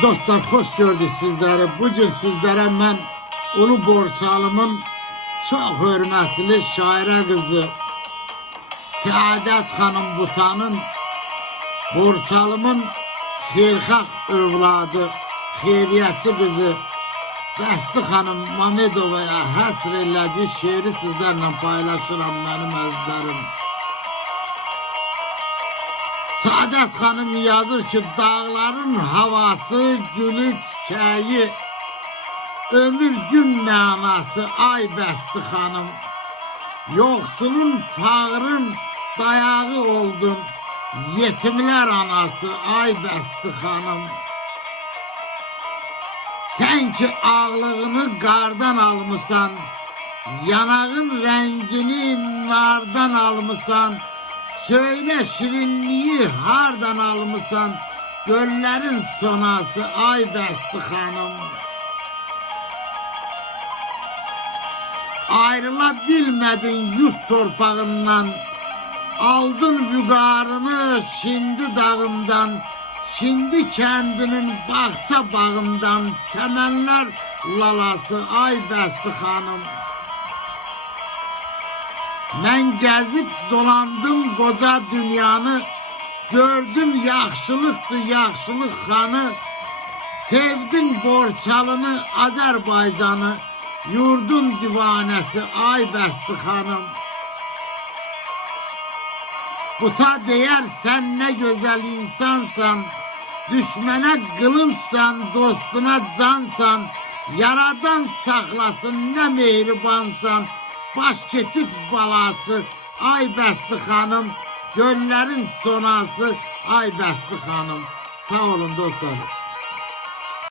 Dostlar, hoş gördük sizleri. Bugün sizlere ben Ulu Borçalı'nın çok hürmetli şaire kızı Saadet Hanım Butan'ın Borçalı'nın xeyirxah övladı, xeyriyatçı kızı Bəsti Hanım Mamedova'ya həsr elədiyi şeiri sizlerle paylaşıram benim əzizlərim. Saadet Hanım yazır ki, dağların havası, gülü, çiçeği, ömür gün mənası, ay Bəsti Hanım. Yoksulun, fağırın dayağı oldun, yetimler anası, ay Bəsti Hanım. Sen ki ağlığını qardan almışsan, yanağın rengini nardan almışsan, söyle şirinliği hardan almışsan, göllerin sonası, ay Bəsti Hanım. Ayrıla bilmedin yurt torpağından, aldın vügarını şimdi dağından, şimdi kendinin bahçe bağından, çemenler lalası, ay Bəsti Hanım. Ben gezip dolandım koca dünyanı, gördüm yaxşılıktı yaxşılık hanı, sevdim Borçalını, Azerbaycan'ı, yurdun divanesi, ay Bəsti Hanım. Buta değer sen ne güzel insansan, düşmene kılınçsan, dostuna cansan, yaradan saklasın ne mehribansan, baş keçip balası, ay Bəsti Hanım, göllerin sonası, ay Bəsti Hanım. Sağ olun dostlar.